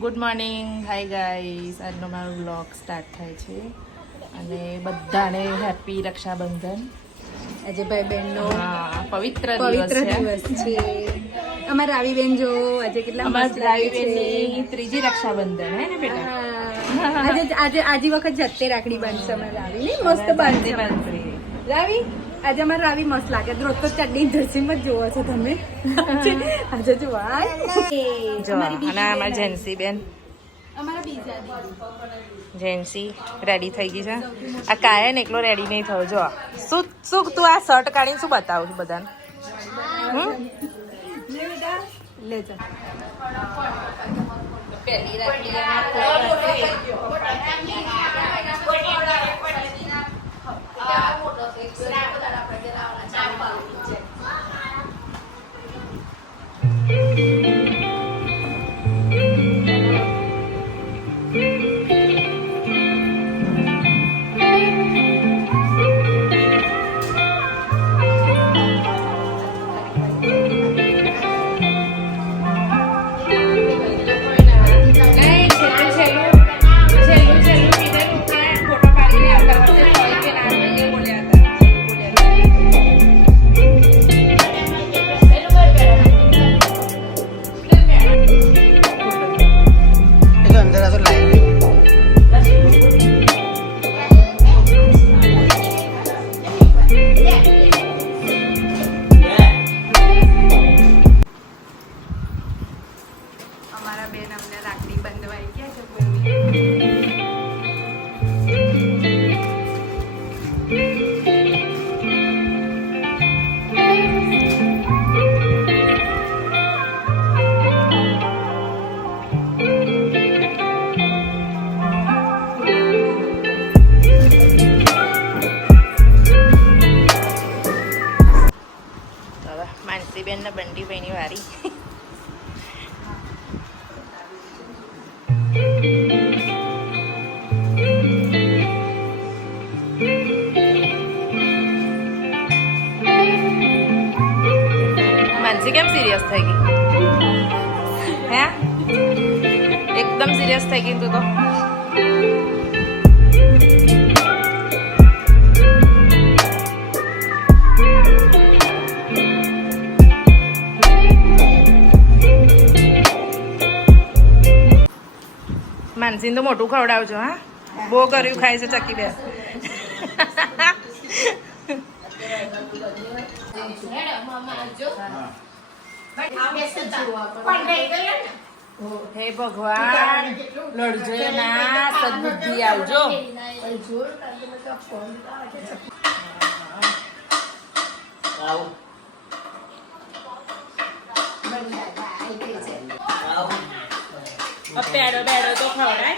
Good morning, hi guys. આજનો મારો vlog start થાય છે અને બધાને હેપી રક્ષાબંધન. આજે ભાઈ બહેનનો પવિત્ર દિવસ છે. અમારા રાવીબેન જો આજે કેટલા મસ્ત લાગે છે. ત્રીજી રક્ષાબંધન હે ને બેટા? આજે વખત જતે રાખડી બાંધશે અમારે રાવી ને મસ્ત બાંધશે રાવી. આજે અમારે રાવી મસ્ત લાગે. રોજ તો ચડ્ડી ડ્રેસિંગમાં જ જોવો છો તમે. આજે જોવા અને અમારા જેન્સી બેન, જેન્સી રેડી થઈ ગઈ છે. આ કાયન એકલો રેડી નહીં થયો. જો શું તું આ શર્ટ કાઢીને શું બતાવું છું બધાને? લે જા પહેલી અમારા બેન અમને રાખડી બંધવાઈ ગયા છે પૂરી. માનસીબેન ને બંડીભાઈની વારી. માનસી કેમ સિરિયસ થઈ ગઈ? હે એકદમ સિરિયસ થઈ ગઈ તું તો. માનસીને તો મોટું ખવડાવજો. હા, બહુ કર્યું ખાય છે ચકી બે. હે ભગવાન, લડજો ના, સદબુદ્ધિ આવજો. પેડો બેડો તો ખવડાય.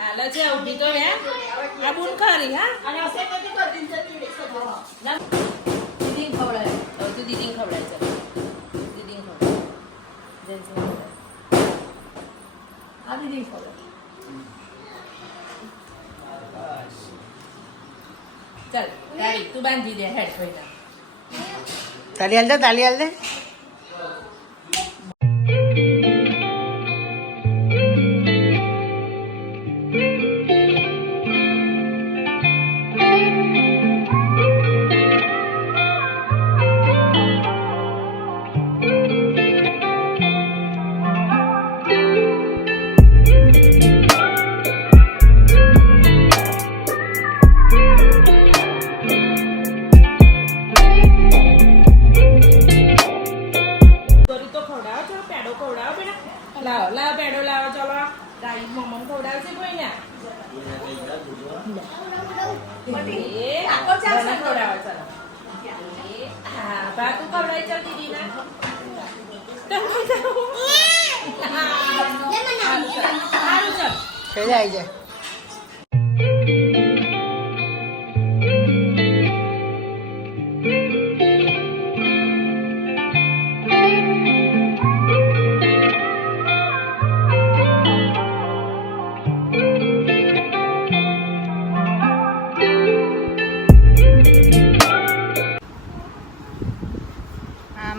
હાલો છે ઉભી તો હે આ બુન ખરી. હા, દીદી ખવડાય. તું દીદી ખવડાય છે. દીદી ખવડાય. આ દીદી ખવડાય. ચાલ તારી તું બાંધી દે હેડ ભાઈ. તાલી હાલ દે, તાલી હાલ દે. લાવો પેડો લાવો. ચલો ગાઈ મમ્મા ખવડાવશે કોઈ ને ખવડાવો. ચલો હા બા તું ખવડાવી. ચાલ દીદી ના સારું ચાલ આવી જાય.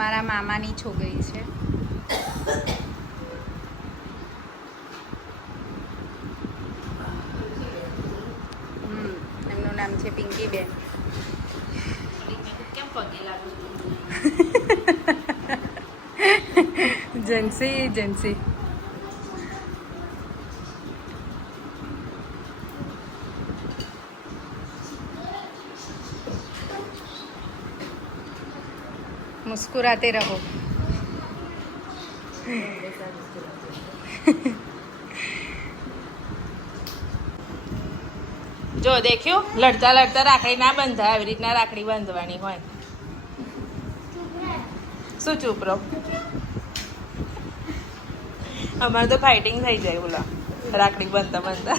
મારા મામાની છોકરી છે. એમનું નામ છે પિંકી બેન. કેમ પગે લાગુ? જન્સી मुस्कुराते रहो. જો દેખ્યું, લડતા લડતા રાખડી ના બંધાય, આવી રીતના રાખડી બાંધવાની હોય. શું ચૂપ રહો? અમારે તો ફાઇટિંગ થઈ જાય બોલા રાખડી બાંધતા બાંધતા.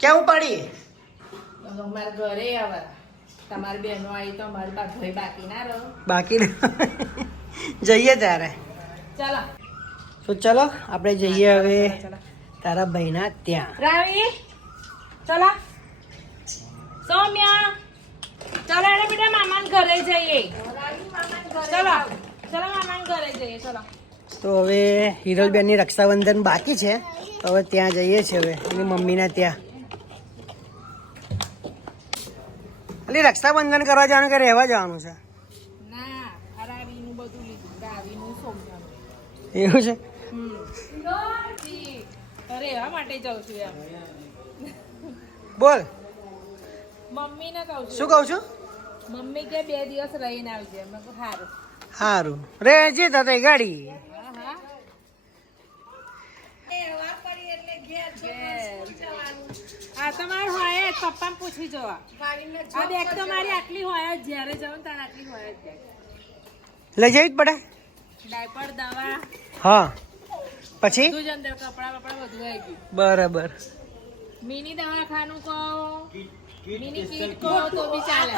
ક્યાં ઉપાડી? અમારા ઘરે આવે, તમારી બહેનો આવી તો અમારી પાસે બાકી ના રહો. બાકી જઈએ ત્યારે. ચાલો તો ચલો આપણે જઈએ હવે ચાલો. તારા ભાઈના ત્યાં. રાવી ચલો. સૌમ્યા ચલો એને બેટા મામાન ઘરે જઈએ. ચલો ચલો મામાન ઘરે જઈએ. ચલો તો હવે હિરલબેનની રક્ષાબંધન બાકી છે, તો હવે ત્યાં જઈએ છીએ હવે એની મમ્મીના ત્યાં. એટલે રક્ષાબંધન કરવા જવાનું કે રહેવા જવાનું છે? ના આ રાવીનું બધું લીધું, રાવીનું સૌમ્યાનું. એવું છે? રહેવા માટે જાઉં છું એમ. બોલ મમ્મીને કહું છું. શું કહું છું? મમ્મી કે 2 દિવસ રહીને આવજે. મેં કહું સારું. સારું રેજે તારે ગાડી. હા તમારે હોય જ, પપ્પાને પૂછી જોવા. આ બેગ તો મારી આટલી હોય જ, જ્યારે જાઉં ત્યારે આટલી હોય જ. લઈ જવી જ પડે. ડાયપર, દવા હા પછી બધું જ અંદર, કપડા બપડા બધું આવી ગયું. બરાબર. મિની દવાખાનું કહો, મિની કીટ કહો તો બી ચાલે.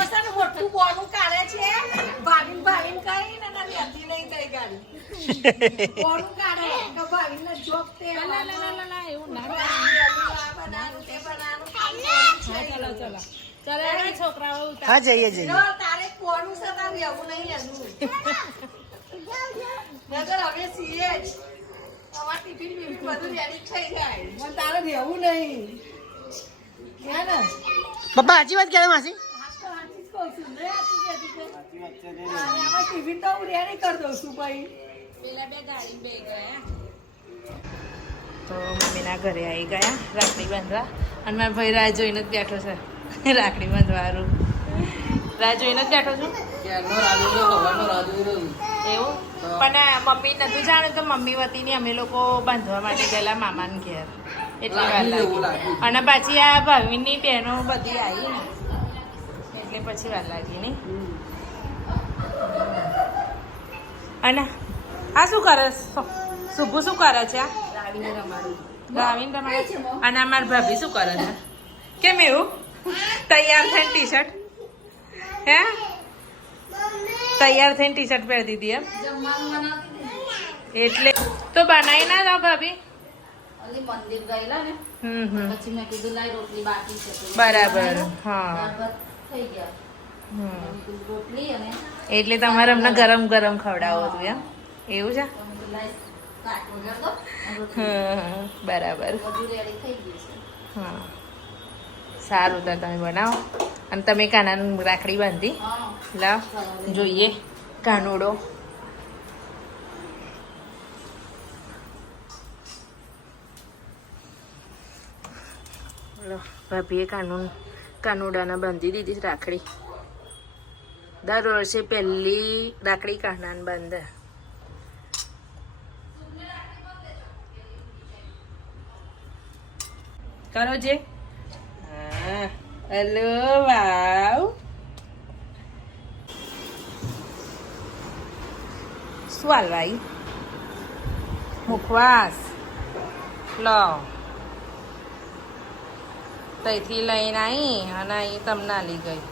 લા, લા, લા, એવું ના થાય. હા, ચલો ચલો ચલો એના છોકરાઓ ઉતાર. હા જઈએ જઈએ. પપ્પા સાચી વાત કરે માસી? પેલા 2 ગાડી બે ગયા. તો મમ્મીના ઘરે આવી ગયા રાખડી બાંધવા, અને મારા ભાઈ રાહ જોઈને જ બેઠો છે રાખડી બાંધવાનું. રાહ જોઈને જ બેઠો છું એવું. પણ મમ્મી નતું જાણ્યું તો મમ્મી વતીની અમે લોકો બાંધવા માટે ગયેલા મામાને ઘેર, એટલે વાર લાગી. અને પાછી આ ભાવિનની બહેનો બધી આવી ને એટલે પછી વાર લાગી નહીં. અને આ શું કરે? શુભુ શું કરે છે? રાવીને રમાડે. અને અમારા ભાભી શું કરે છે? કેમ એવું તૈયાર થઈને ટી-શર્ટ? હે તૈયાર થઈને ટી-શર્ટ પહેરી દીધી એમ? એટલે તો બનાવી ના દો ભાભી. મંદિર ગયેલા ને પછી મેં કીધું લાઈ રોટલી બાકી છે તો બરાબર. હા થઈ ગયા. મેં કીધું રોટલી અને એટલે તમારે અમને ગરમ ગરમ ખવડાવો હતું એમ? એવું છે? લાઈ કાટ વગર દો હા બરાબર. બધું રેડી થઈ ગયું છે. હા સારું તો તમે બનાવો. અને તમે કાનાનું રાખડી બાંધી હા લાવ જોઈએ કાનુડો. ભાભીએ કાનુડાને બાંધી દીધી રાખડી. દર વર્ષે પહેલી રાખડી કાનાને બાંધે. કરો જે. હા હેલો વાવ. શું હાલવાઈ? મુખવાસ લો. તઈથી લઈને આવી અને અહીં તમને આલી ગઈ.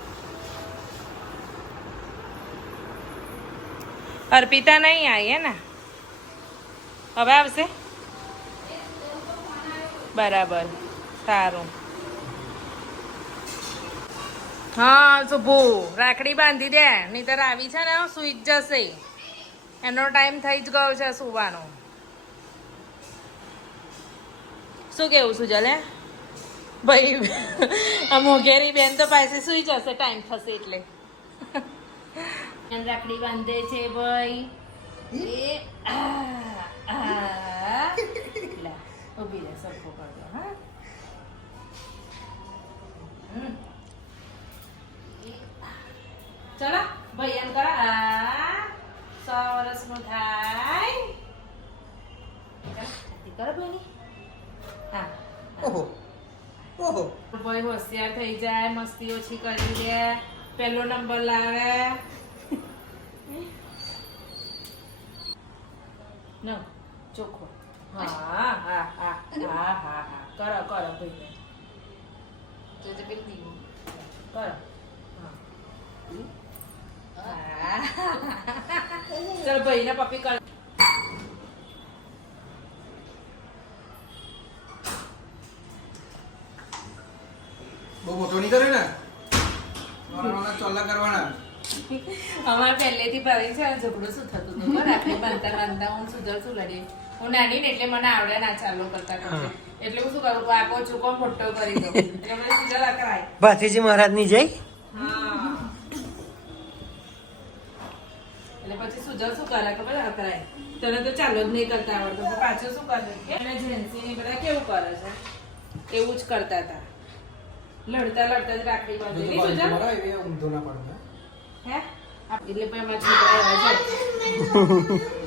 અર્પિતા નહીં આવી હે ને? હવે આવશે બરાબર સારું હા શુભુ રાખડી બાંધી દે નહીતર આવી છે ને સુઈ જ જશે એનો ટાઈમ થઈ જ ગયો છે સુવાનો શું કેવું છું જલે ભાઈ આ મોઘેરી બેન તો પાસે સુઈ જશે ટાઈમ થશે એટલે રાખડી બાંધે છે ભાઈ ઉભી રહે સરખો કરજો હા ચલો ભાઈ એમ કરો 100 વર્ષનું થાય કરો ભાઈ હા ઓહો ઓહો ભાઈ હોશિયાર થઈ જાય મસ્તી ઓછી કરી દે પહેલો નંબર લાવે નો ચોખ્ખો હા હા હા હા હા હા કરો કરો ભાઈ જોજે પેલી દીવો. કરો ચલ ભાઈ ને પપ્પી કર બહુ મોટો નહીં કરે ને ચોલ્લા કરવાના અમારે પહેલેથી ભાઈ છે ઝઘડો શું થતું હતું ખબર? રાખડી બાંધતા બાંધતા હું સુધરશું લડી હું નાની ને એટલે મને આવડે ના ચાલો કરતા કરતા એટલે હું શું કરું આખો ચૂકો મોટો કરી દઉં એટલે મને સુધરા કરાય ભાથીજી મહારાજની જય હા એટલે પછી સુધર શું કરે ખબર કરાય તને તો ચાલો જ નહીં કરતા આવડતું તો પાછું શું કરે અને જેન્સી ને બધા કેવું કરે છે એવું જ કરતા હતા લડતા લડતા જ રાખડી બાંધેલી સુધર ઊંધો ના પડે હે એટલે પણ અમારા છોકરા એવા છે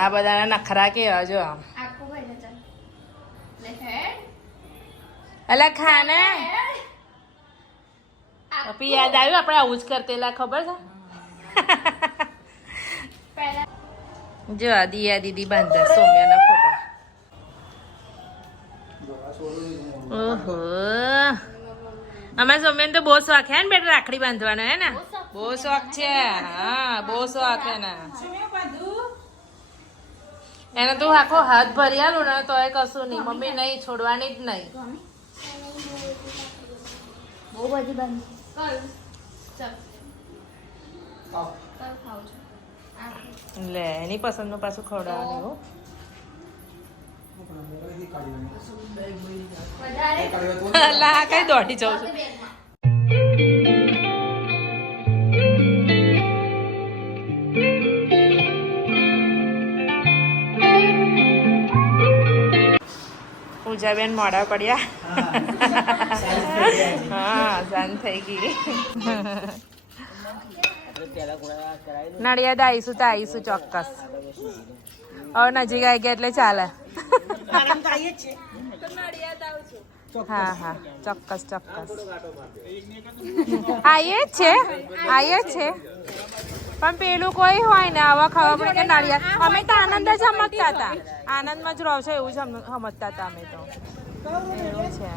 આ બધાના નખરા કેવા જો અલા ખાના પપ્પી યાદ આવ્યું આપણે આવું જ કરતેલા ખબર છે જો દિયા દીદી બાંધે સોમ્યાના ફોટો ઓહો અમારે સોમ્યાને તો બહુ શોખ હે ને બેટા રાખડી બાંધવાનો હે ને બહુ શોખ છે હા બહુ શોખ હે ને એને તું આખો હાથ ભરી આલું ને તો એ કશું નહીં મમ્મી નહીં છોડવાની જ નહીં બહુ બધી બંધ કર ચાલ કર ખાવ છો લે એની પસંદનું પાછું ખવડાવવાનું એવું વધારે લા કઈ દોડી જાઉં છું પૂજાબેન મોડા પડ્યા હા શાંત થઈ ગઈ નડિયાદ આવીશું તો આવીશું ચોક્કસ હવે નજીક આવી ગયા એટલે ચાલે હા હા ચોક્કસ ચોક્કસ આવીએ જ છે પણ પેલું કોઈ હોય ને આવા ખબર પડે કે નડિયાદ અમે તો આનંદ જ સમજતા હતા આનંદમાં જ રહો છો એવું જ સમજતા હતા અમે તો એવું છે